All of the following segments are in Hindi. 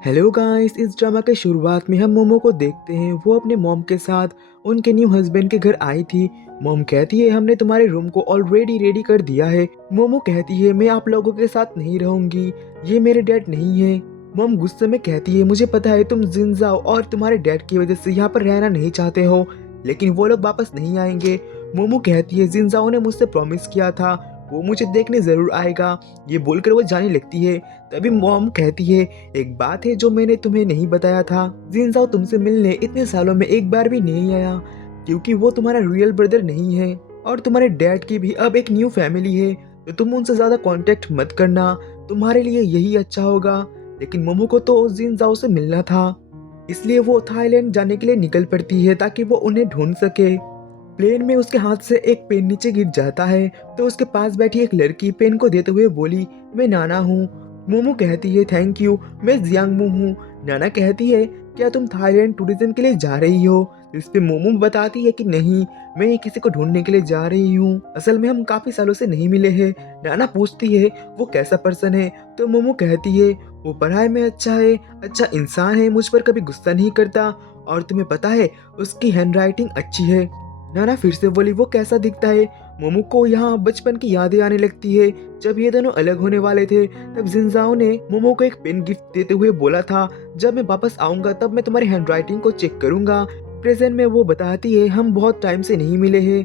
हेलो गाइस, इस ड्रामा के शुरुआत में हम मोमो को देखते हैं। वो अपने मॉम के साथ उनके न्यू हस्बैंड के घर आई थी। मॉम कहती है हमने तुम्हारे रूम को ऑलरेडी रेडी कर दिया है। मोमो कहती है मैं आप लोगों के साथ नहीं रहूंगी, ये मेरे डैड नहीं है। मॉम गुस्से में कहती है मुझे पता है तुम जिनजाओ और तुम्हारे डैड की वजह से यहाँ पर रहना नहीं चाहते हो, लेकिन वो लोग वापस नहीं आएंगे। मोमो कहती है जिनजाओ ने मुझसे प्रॉमिस किया था वो मुझे देखने जरूर आएगा। ये बोलकर वो जाने लगती है। तभी मॉम कहती है एक बात है जो मैंने तुम्हें नहीं बताया था, जिनजाओ तुमसे मिलने इतने सालों में एक बार भी नहीं आया, क्योंकि वो तुम्हारा रियल ब्रदर नहीं है और तुम्हारे डैड की भी अब एक न्यू फैमिली है, तो तुम उनसे ज्यादा कांटेक्ट मत करना, तुम्हारे लिए यही अच्छा होगा। लेकिन मोमो को तो जिनजाओ से मिलना था, इसलिए वो थाईलैंड जाने के लिए निकल पड़ती है ताकि वो उन्हें ढूंढ सके। प्लेन में उसके हाथ से एक पेन नीचे गिर जाता है, तो उसके पास बैठी एक लड़की पेन को देते हुए बोली मैं नाना हूँ। मोमो कहती है थैंक यू, मैं जियांगमू हूँ। नाना कहती है क्या तुम थाईलैंड टूरिज्म के लिए जा रही हो? इस पे मोमो बताती है कि नहीं, मैं ये किसी को ढूंढने के लिए जा रही हूँ, असल में हम काफी सालों से नहीं मिले हैं। नाना पूछती है वो कैसा पर्सन है, तो मोमो कहती है वो पढ़ाई में अच्छा है, अच्छा इंसान है, मुझ पर कभी गुस्सा नहीं करता, और तुम्हें पता है उसकी हैंडराइटिंग अच्छी है। नाना फिर से बोली वो कैसा दिखता है? मोमो को यहाँ बचपन की यादें आने लगती है। जब ये दोनों अलग होने वाले थे तब जिनजाओ ने मोमो को एक पेन गिफ्ट देते हुए बोला था जब मैं वापस आऊंगा तब मैं तुम्हारी हैंडराइटिंग को चेक करूंगा। प्रेजेंट में वो बताती है हम बहुत टाइम से नहीं मिले हैं।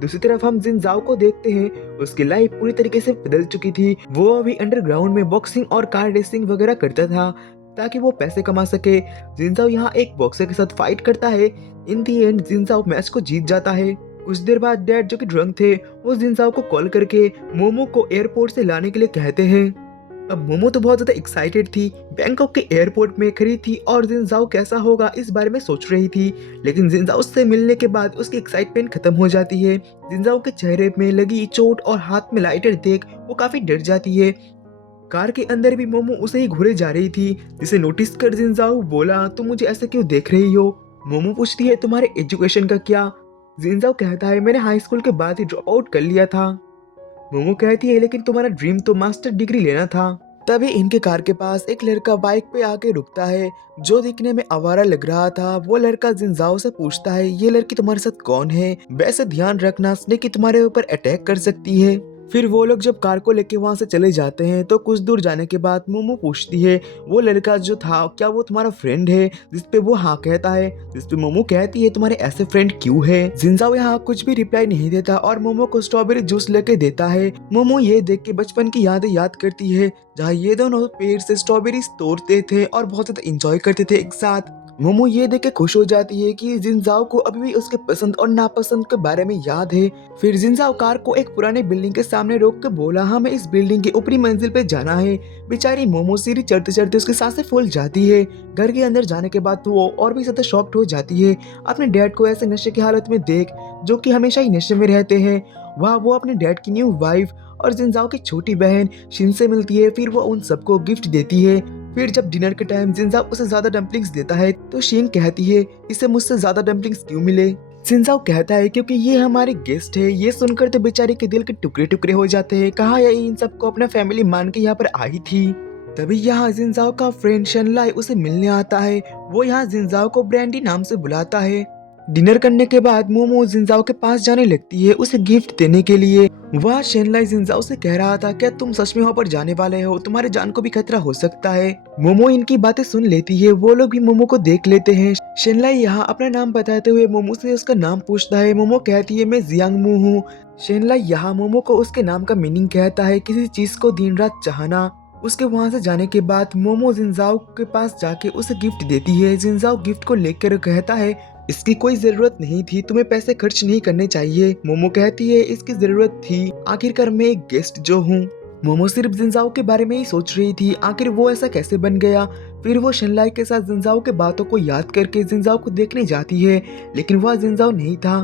दूसरी तरफ हम जिनजाओ को देखते हैं, उसकी लाइफ पूरी तरीके से बदल चुकी थी। वो अभी अंडरग्राउंड में बॉक्सिंग और कार रेसिंग वगैरह करता था ताकि वो पैसे कमा सके। जिनजाओ यहाँ एक बॉक्सर के साथ फाइट करता है। इन दी एंड जिनजाओ मैच को जीत जाता है। कुछ देर बाद डैड जो कि ड्रंक थे वो जिनजाओ को कॉल करके मोमो को एयरपोर्ट से लाने के लिए कहते हैं। अब मोमो तो बहुत ज्यादा एक्साइटेड थी, बैंकॉक के एयरपोर्ट में खड़ी थी और जिनजाओ कैसा होगा इस बारे में सोच रही थी। लेकिन जिनजाओ से मिलने के बाद उसकी एक्साइटमेंट खत्म हो जाती है। जिनजाओ के चेहरे में लगी चोट और हाथ में लाइटर देख वो काफी डर जाती है। कार के अंदर भी मोमो उसे ही घूरे जा रही थी, जिसे नोटिस कर जिनजाओ बोला तुम मुझे ऐसे क्यों देख रही हो? मोमो पूछती है तुम्हारे एजुकेशन का क्या? जिनजाओ कहता है मैंने हाई स्कूल के बाद ही ड्रॉप आउट कर लिया था। मोमो कहती है लेकिन तुम्हारा ड्रीम तो मास्टर डिग्री लेना था। तभी इनके कार के पास एक लड़का बाइक पे आके रुकता है जो दिखने में आवारा लग रहा था। वो लड़का जिनजाओ से पूछता है ये लड़की तुम्हारे साथ कौन है? वैसे ध्यान रखना स्नेकी तुम्हारे ऊपर अटैक कर सकती है। फिर वो लोग जब कार को लेके वहां से चले जाते हैं तो कुछ दूर जाने के बाद मोमो पूछती है वो लड़का जो था क्या वो तुम्हारा फ्रेंड है? जिसपे वो हाँ कहता है। जिसपे मोमो कहती है तुम्हारे ऐसे फ्रेंड क्यों है? जिनजाओ यहाँ कुछ भी रिप्लाई नहीं देता और मोमो को स्ट्रॉबेरी जूस लेके देता है। मोमो ये देख के बचपन की यादें याद करती है जहाँ ये दोनों पेड़ से स्ट्रॉबेरीज तोड़ते थे और बहुत ज्यादा इंजॉय करते थे एक साथ। मोमो ये देख के खुश हो जाती है कि जिनजाओ को अभी भी उसके पसंद और नापसंद के बारे में याद है। फिर जिनजाओ कार को एक पुराने बिल्डिंग के सामने रोक के बोला हमें इस बिल्डिंग की ऊपरी मंजिल पे जाना है। बेचारी मोमो सीढ़ी चढ़ते चढ़ते उसकी सांसें फूल जाती है। घर के अंदर जाने के बाद तो वो और भी ज्यादा शॉक्ड हो जाती है अपने डैड को ऐसे नशे की हालत में देख, जो कि हमेशा ही नशे में रहते हैं। वहाँ वो अपने डैड की न्यू वाइफ और जिनजाओ की छोटी बहन शिन से मिलती है। फिर वो उन सबको गिफ्ट देती है। फिर जब डिनर के टाइम जिनजाओ उसे ज्यादा डम्पलिंग्स देता है तो शीन कहती है इसे मुझसे ज्यादा डम्पलिंग्स क्यों मिले? जिनजाओ कहता है क्योंकि ये हमारे गेस्ट है। ये सुनकर तो बेचारे के दिल के टुकड़े टुकड़े हो जाते हैं, कहा ये इन सबको अपना फैमिली मान के यहाँ पर आई थी। तभी यहाँ जिनजाओ का फ्रेंड शनलाई उसे मिलने आता है। वो यहाँ जिनजाओ को ब्रांडी नाम से बुलाता है। डिनर करने के बाद मोमो जिनजाओ के पास जाने लगती है उसे गिफ्ट देने के लिए। वह शेनलाई जिनजाओ से कह रहा था क्या तुम सच में वहाँ पर जाने वाले हो? तुम्हारे जान को भी खतरा हो सकता है। मोमो इनकी बातें सुन लेती है। वो लोग भी मोमो को देख लेते हैं। शेनलाई यहाँ अपना नाम बताते हुए मोमो से उसका नाम पूछता है। मोमो कहती है मैं जियांगमू हूँ। शेनलाई यहाँ मोमो को उसके नाम का मीनिंग कहता है किसी चीज को दिन रात चाहना। उसके वहां से जाने के बाद मोमो जिनजाओ के पास जाके उसे गिफ्ट देती है। जिनजाओ गिफ्ट को लेकर कहता है इसकी कोई जरूरत नहीं थी, तुम्हें पैसे खर्च नहीं करने चाहिए। मोमो कहती है इसकी जरूरत थी, आखिरकार मैं एक गेस्ट जो हूँ। मोमो सिर्फ जिनजाओ के बारे में ही सोच रही थी, आखिर वो ऐसा कैसे बन गया। फिर वो शनलाई के साथ जिनजाओ के बातों को याद करके जिनजाओ को देखने जाती है, लेकिन वह जिनजाओ नहीं था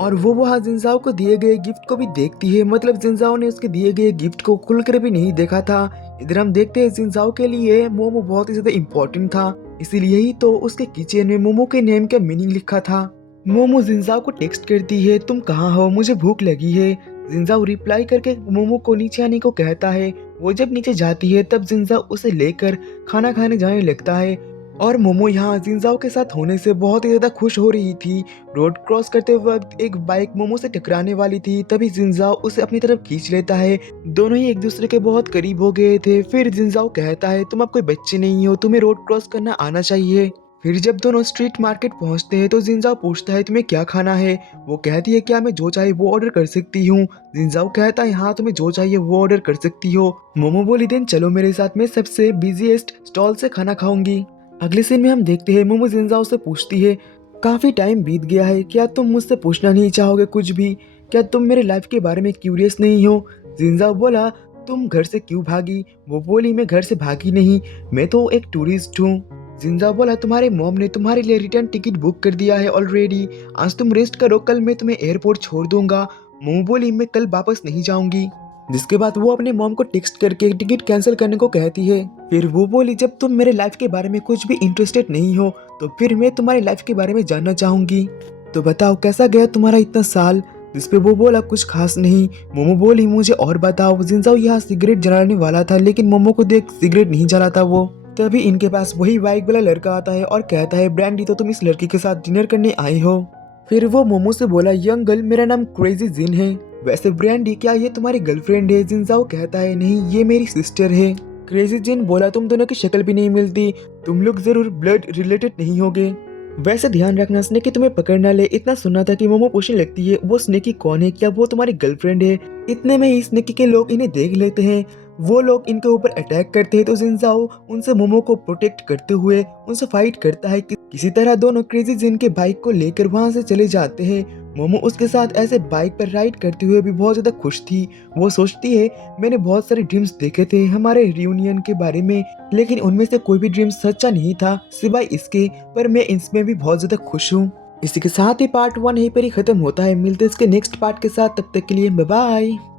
और वो वहाँ जिनजाओ को दिए गए गिफ्ट को भी देखती है। मतलब जिनजाओ ने उसके दिए गए गिफ्ट को खुलकर भी नहीं देखा था। इधर हम देखते हैं जिनजाओ के लिए मोमो बहुत ही ज्यादा इम्पोर्टेंट था, इसीलिए ही तो उसके किचन में मोमो के नेम का मीनिंग लिखा था। मोमो जिनजाओ को टेक्स्ट करती है तुम कहाँ हो, मुझे भूख लगी है। जिनजाओ रिप्लाई करके मोमो को नीचे आने को कहता है। वो जब नीचे जाती है तब जिनजाओ उसे लेकर खाना खाने जाने लगता है और मोमो यहाँ जिनजाओ के साथ होने से बहुत ही ज़्यादा खुश हो रही थी। रोड क्रॉस करते वक्त एक बाइक मोमो से टकराने वाली थी, तभी जिनजाओ उसे अपनी तरफ खींच लेता है। दोनों ही एक दूसरे के बहुत करीब हो गए थे। फिर जिनजाओ कहता है तुम अब कोई बच्चे नहीं हो, तुम्हें रोड क्रॉस करना आना चाहिए। फिर जब दोनों स्ट्रीट मार्केट पहुंचते हैं तो जिनजाओ पूछता है तुम्हें क्या खाना है। वो कहती है क्या मैं जो चाहे वो ऑर्डर कर सकती हूँ। जिनजाओ कहता है हाँ तुम्हें जो चाहिए वो ऑर्डर कर सकती हो। मोमो बोली देन चलो मेरे साथ, मैं सबसे बिजीएस्ट स्टॉल से खाना खाऊंगी। अगले सीन में हम देखते हैं मोमो जिनजाओ से पूछती है काफी टाइम बीत गया है, क्या तुम मुझसे पूछना नहीं चाहोगे कुछ भी? क्या तुम मेरे लाइफ के बारे में क्यूरियस नहीं हो? जिनजाओ बोला तुम घर से क्यों भागी? वो बोली मैं घर से भागी नहीं, मैं तो एक टूरिस्ट हूँ। जिनजाओ बोला तुम्हारे मॉम ने तुम्हारे लिए रिटर्न टिकट बुक कर दिया है ऑलरेडी, आज तुम रेस्ट करो, कल मैं तुम्हें एयरपोर्ट छोड़ दूंगा। मोमो बोली मैं कल वापस नहीं जाऊंगी। जिसके बाद वो अपने मॉम को टेक्स्ट करके टिकट कैंसिल करने को कहती है। फिर वो बोली जब तुम मेरे लाइफ के बारे में कुछ भी इंटरेस्टेड नहीं हो तो फिर मैं तुम्हारी लाइफ के बारे में जानना चाहूंगी। तो बताओ कैसा गया तुम्हारा इतना साल? जिसपे वो बोला कुछ खास नहीं। मोमो बोली मुझे और बताओ। जिनजाओ यहाँ सिगरेट जलाने वाला था लेकिन मोमो को देख सिगरेट नहीं जलाता वो। तभी इनके पास वही बाइक वाला लड़का आता है और कहता है ब्रांडी तो तुम इस लड़की के साथ डिनर करने आए हो। फिर वो मोमो से बोला यंग गर्ल मेरा नाम क्रेजी जिन है। वैसे ब्रांडी क्या ये तुम्हारी गर्लफ्रेंड है? जिनजाओ कहता है नहीं ये मेरी सिस्टर है। क्रेजी जिन बोला तुम दोनों की शक्ल भी नहीं मिलती, तुम लोग जरूर ब्लड रिलेटेड नहीं होगे। वैसे ध्यान रखना स्नेकी तुम्हें पकड़ ना ले। इतना सुनना था कि मोमो पूछने लगती है वो स्नेकी कौन है, क्या वो तुम्हारी गर्लफ्रेंड है? इतने में ही स्नेकी के लोग इन्हें देख लेते हैं। वो लोग इनके ऊपर अटैक करते हैं तो जिनजाओ उनसे मोमो को प्रोटेक्ट करते हुए उनसे फाइट करता है। किसी तरह दोनों क्रेजी जिन के बाइक को लेकर वहां से चले जाते हैं। मोमो उसके साथ ऐसे बाइक पर राइड करते हुए भी बहुत ज्यादा खुश थी। वो सोचती है मैंने बहुत सारे ड्रीम्स देखे थे हमारे रियूनियन के बारे में, लेकिन उनमें से कोई भी ड्रीम सच्चा नहीं था सिवाय इसके, पर मैं इसमें भी बहुत ज्यादा खुश हूँ। इसी के साथ ही पार्ट 1 यहीं पर ही खत्म होता है। मिलते हैं इसके नेक्स्ट पार्ट के साथ, तब तक के लिए बाय बाय।